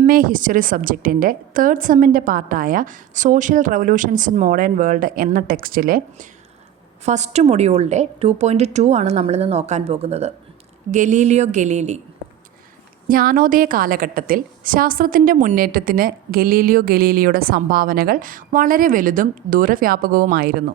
MA history സബ്ജക്റ്റിൻ്റെ third സെമ്മിൻ്റെ പാർട്ടായ social revolutions in modern world എന്ന ടെക്സ്റ്റിലെ ഫസ്റ്റ് മൊഡ്യൂളിൻ്റെ 2.2 ആണ് നമ്മളിന്ന് നോക്കാൻ പോകുന്നത്. Galileo Galilei. ജ്ഞാനോദയ കാലഘട്ടത്തിൽ ശാസ്ത്രത്തിൻ്റെ മുന്നേറ്റത്തിന് ഗലീലിയോ ഗലീലിയുടെ സംഭാവനകൾ വളരെ വലുതും ദൂരവ്യാപകവുമായിരുന്നു.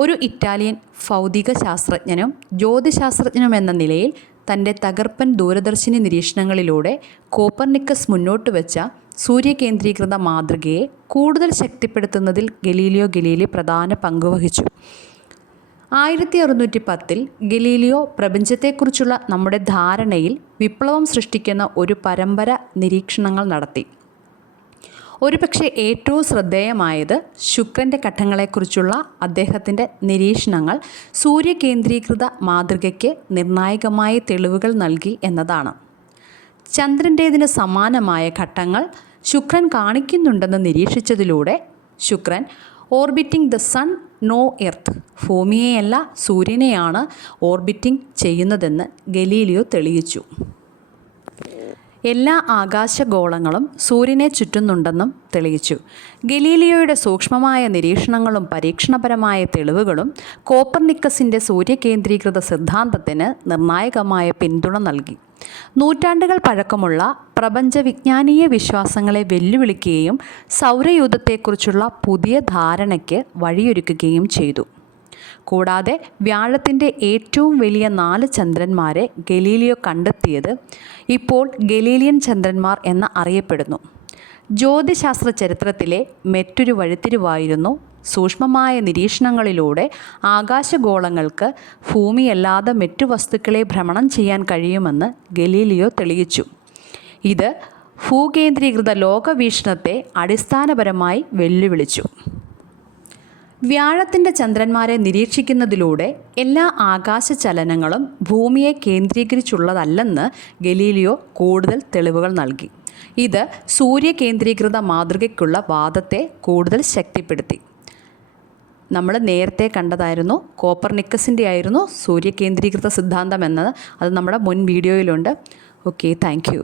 ഒരു ഇറ്റാലിയൻ ഭൗതിക ശാസ്ത്രജ്ഞനും ജ്യോതിശാസ്ത്രജ്ഞനും എന്ന നിലയിൽ തൻ്റെ തകർപ്പൻ ദൂരദർശിനി നിരീക്ഷണങ്ങളിലൂടെ കോപ്പർനിക്കസ് മുന്നോട്ട് വെച്ച സൂര്യകേന്ദ്രീകൃത മാതൃകയെ കൂടുതൽ ശക്തിപ്പെടുത്തുന്നതിൽ ഗലീലിയോ ഗലീലി പ്രധാന പങ്കുവഹിച്ചു. 1610 ഗലീലിയോ പ്രപഞ്ചത്തെക്കുറിച്ചുള്ള നമ്മുടെ ധാരണയിൽ വിപ്ലവം സൃഷ്ടിക്കുന്ന ഒരു പരമ്പര നിരീക്ഷണങ്ങൾ നടത്തി. ഒരുപക്ഷെ ഏറ്റവും ശ്രദ്ധേയമായത് ശുക്രൻ്റെ ഘട്ടങ്ങളെക്കുറിച്ചുള്ള അദ്ദേഹത്തിൻ്റെ നിരീക്ഷണങ്ങൾ സൂര്യകേന്ദ്രീകൃത മാതൃകയ്ക്ക് നിർണായകമായ തെളിവുകൾ നൽകി എന്നതാണ്. ചന്ദ്രൻ്റേതിന് സമാനമായ ഘട്ടങ്ങൾ ശുക്രൻ കാണിക്കുന്നുണ്ടെന്ന് നിരീക്ഷിച്ചതിലൂടെ ശുക്രൻ orbiting the sun no earth, ഭൂമിയെയല്ല സൂര്യനെയാണ് ഓർബിറ്റിംഗ് ചെയ്യുന്നതെന്ന് ഗലീലിയോ തെളിയിച്ചു. എല്ലാ ആകാശഗോളങ്ങളും സൂര്യനെ ചുറ്റുന്നുണ്ടെന്നും തെളിയിച്ചു. ഗലീലിയോയുടെ സൂക്ഷ്മമായ നിരീക്ഷണങ്ങളും പരീക്ഷണപരമായ തെളിവുകളും കോപ്പർനിക്കസിൻ്റെ സൂര്യകേന്ദ്രീകൃത സിദ്ധാന്തത്തിന് നിർണായകമായ പിന്തുണ നൽകി. നൂറ്റാണ്ടുകൾ പഴക്കമുള്ള പ്രപഞ്ചവിജ്ഞാനീയ വിശ്വാസങ്ങളെ വെല്ലുവിളിക്കുകയും സൗരയൂഥത്തെക്കുറിച്ചുള്ള പുതിയ ധാരണയ്ക്ക് വഴിയൊരുക്കുകയും ചെയ്തു. കൂടാതെ വ്യാഴത്തിൻ്റെ ഏറ്റവും വലിയ 4 ചന്ദ്രന്മാരെ ഗലീലിയോ കണ്ടെത്തിയത് ഇപ്പോൾ ഗലീലിയൻ ചന്ദ്രന്മാർ എന്ന് അറിയപ്പെടുന്നു. ജ്യോതിശാസ്ത്ര ചരിത്രത്തിലെ മറ്റൊരു വഴിത്തിരിവായിരുന്നു സൂക്ഷ്മമായ നിരീക്ഷണങ്ങളിലൂടെ ആകാശഗോളങ്ങൾക്ക് ഭൂമിയല്ലാതെ മറ്റു വസ്തുക്കളെ ഭ്രമണം ചെയ്യാൻ കഴിയുമെന്ന് ഗലീലിയോ തെളിയിച്ചു. ഇത് ഭൂകേന്ദ്രീകൃത ലോകവീക്ഷണത്തെ അടിസ്ഥാനപരമായി വെല്ലുവിളിച്ചു. വ്യാഴത്തിൻ്റെ ചന്ദ്രന്മാരെ നിരീക്ഷിക്കുന്നതിലൂടെ എല്ലാ ആകാശചലനങ്ങളും ഭൂമിയെ കേന്ദ്രീകരിച്ചുള്ളതല്ലെന്ന് ഗലീലിയോ കൂടുതൽ തെളിവുകൾ നൽകി. ഇത് സൂര്യകേന്ദ്രീകൃത മാതൃകയ്ക്കുള്ള വാദത്തെ കൂടുതൽ ശക്തിപ്പെടുത്തി. നമ്മൾ നേരത്തെ കണ്ടതായിരുന്നു കോപ്പർനിക്കസിൻ്റെ ആയിരുന്നു സൂര്യകേന്ദ്രീകൃത സിദ്ധാന്തം എന്നത്. അത് നമ്മുടെ മുൻ വീഡിയോയിലുണ്ട്. Okay, thank you.